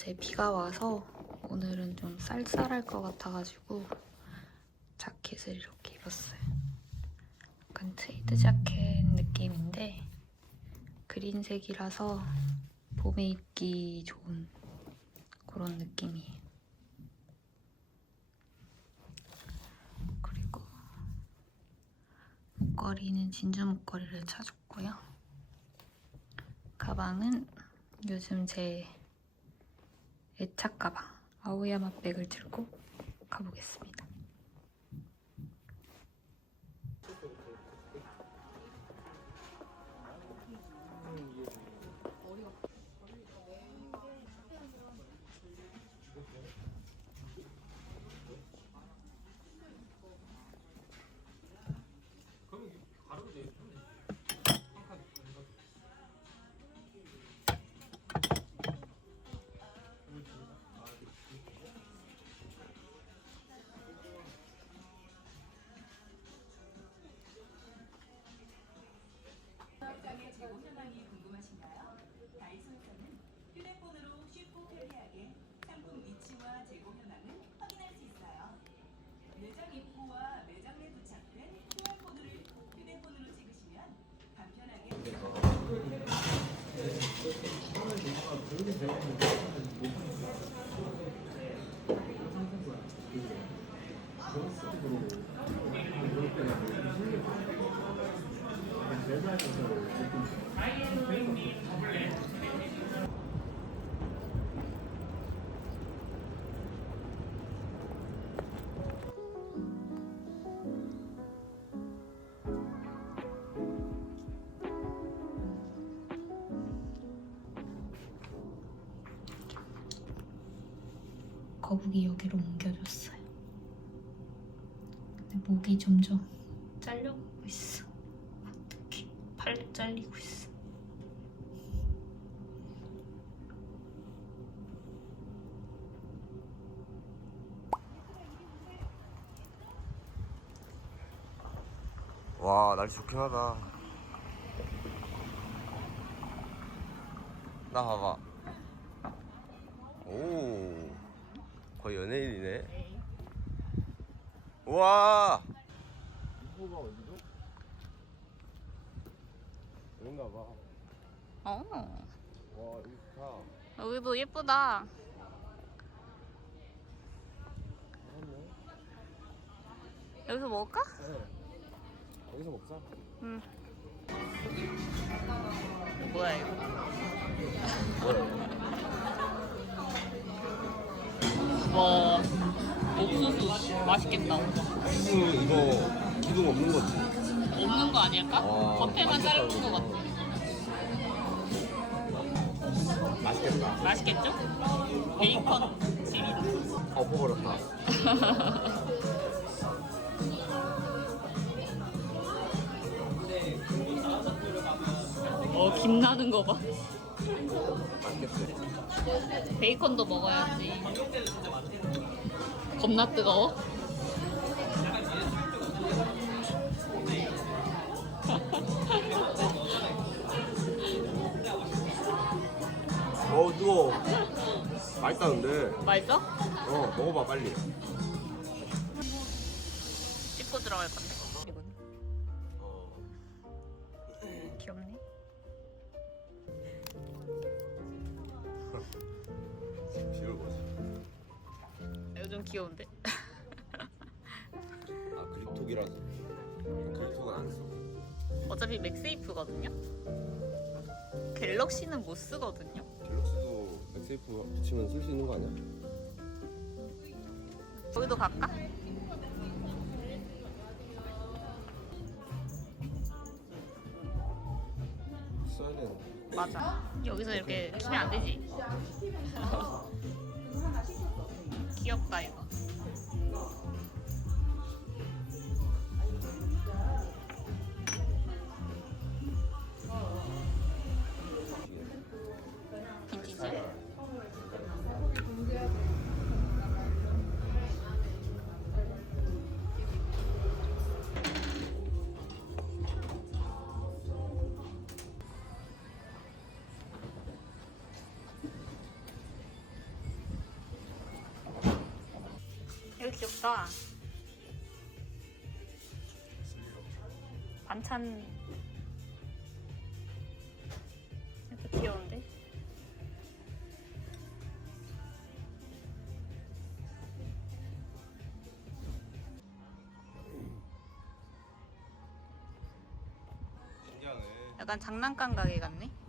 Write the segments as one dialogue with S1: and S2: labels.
S1: 어제 비가 와서 오늘은 좀 쌀쌀할 것 같아가지고 자켓을 이렇게 입었어요. 약간 트위드 자켓 느낌인데 그린색이라서 봄에 입기 좋은 그런 느낌이에요. 그리고 목걸이는 진주 목걸이를 찾았고요. 가방은 요즘 제 애착 가방 아오야마 백을 들고 가보겠습니다. 거북이 여기로 옮겨줬어요. 근데 목이 점점 잘려가고 있어. 어떡해. 팔 잘리고 있어.
S2: 와 날씨 좋긴 하다 나 봐봐 오 거의 연예인이네 우와 이거가 어디죠? 그런가 봐와
S1: 어,
S2: 여기 좋다
S1: 여기도 예쁘다.
S2: 잘했네
S1: 여기서 먹을까?
S2: 네 여기서 먹자
S1: 응. 뭐야 이거? 와 옥수수 맛있겠다.
S2: 수 이거 기둥 없는 거지?
S1: 없는 거 아닐까?
S2: 와,
S1: 겉에만
S2: 맛있겠다,
S1: 자른 거. 같아.
S2: 맛있겠다
S1: 맛있겠죠? 베이컨 찜이다.
S2: 엎어버렸다
S1: 어, 김 나는 거 봐. 베이컨도 먹어야지. 겁나 뜨거워?
S2: 어우 뜨거워 맛있다는데
S1: 맛있어?
S2: 어 먹어봐 빨리
S1: 씻고 들어갈 건데. 요즘 귀여운데?
S2: 아 그립톡이라서 그립톡은 안 써.
S1: 어차피 맥세이프거든요? 갤럭시는 못 쓰거든요?
S2: 갤럭시도 맥세이프 붙이면 쓸 수 있는 거 아니야?
S1: 거기도 갈까?
S2: 써야 되는데
S1: 맞아. 여기서 이렇게 키면 안 되지. 귀엽다 이거. 맛있다. 반찬 이렇게 귀여운데?
S2: 신기하네.
S1: 약간 장난감 가게 같네.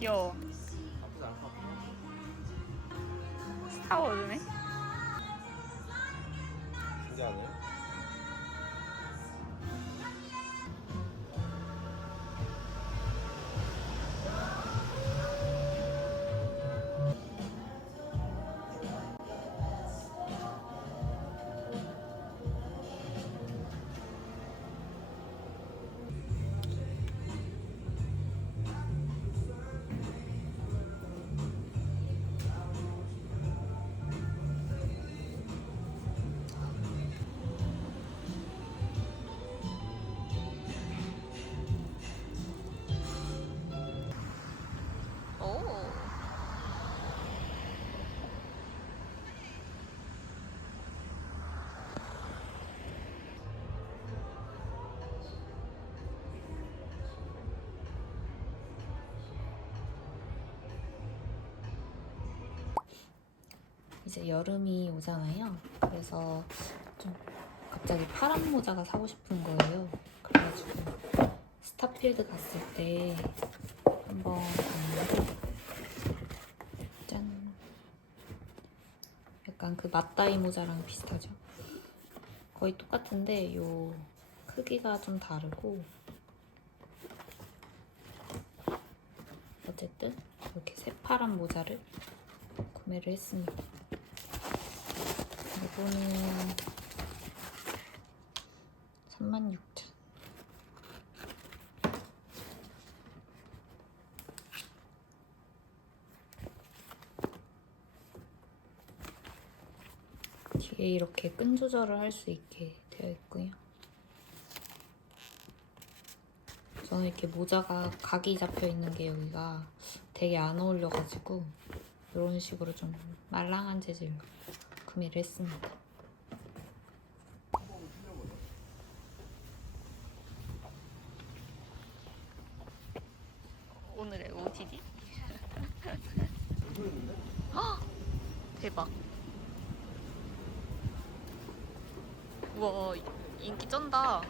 S1: 귀 이제 여름이 오잖아요. 그래서 좀 갑자기 파란 모자가 사고 싶은 거예요. 그래가지고 스타필드 갔을 때 한번 짠 약간 그 맞다이 모자랑 비슷하죠 거의 똑같은데 요 크기가 좀 다르고 어쨌든 이렇게 새파란 모자를 구매를 했습니다 이거는 36,000 뒤에 이렇게 끈 조절을 할 수 있게 되어 있고요. 저는 이렇게 모자가 각이 잡혀 있는 게 여기가 되게 안 어울려가지고 이런 식으로 좀 말랑한 재질로 구매를 했습니다. 오늘의 OOTD? 헉! 대박. 우와 인기 쩐다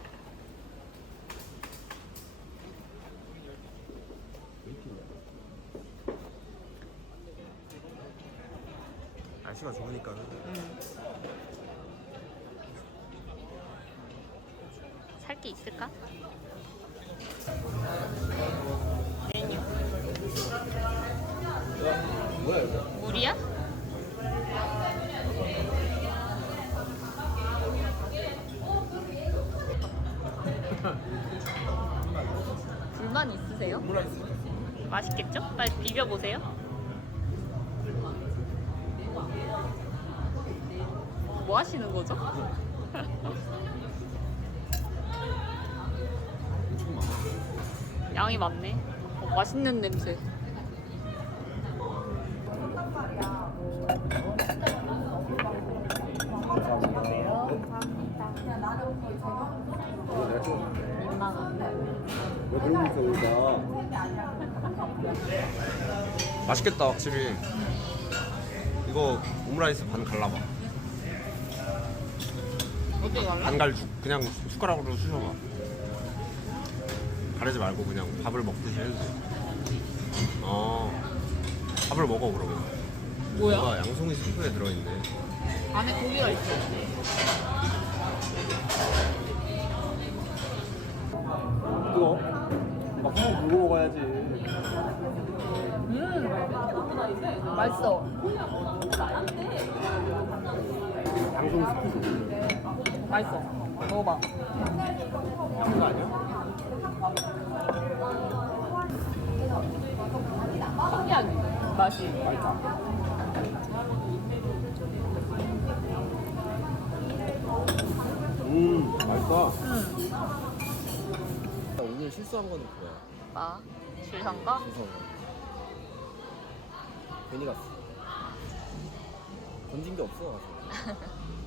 S2: 날씨가 좋으니까
S1: 살 게 있을까? 메뉴
S2: 뭐야 이거?
S1: 물이야? 불만 있으세요? 맛있겠죠? 빨리 비벼보세요. 뭐 하시는 거죠? 양이 많네. 어, 맛있는 냄새.
S2: 맛있겠다 확실히. 이거 오므라이스 반 갈라봐.
S1: 어떻게?
S2: 반 갈주. 그냥 숟가락으로 쑤셔봐. 가르지 말고 그냥 밥을 먹듯이 해도 돼. 어. 밥을 먹어 그러면. 뭐가 양송이 스프에 들어있네.
S1: 안에 고기가 있어.
S2: 뜨거? 막 한번 물고 먹어야지.
S1: 음, 맛있어.
S2: 양송이 스프.
S1: 맛있어. 먹어봐.
S2: 그거 아니야?
S1: 특이하게 맛이
S2: 음, 맛있다. 음, 맛있다. 응. 오늘 실수한 거는 뭐야?
S3: 나 줄선 거?
S2: 죄송해. 괜히 갔어. 던진 게 없어 가지고.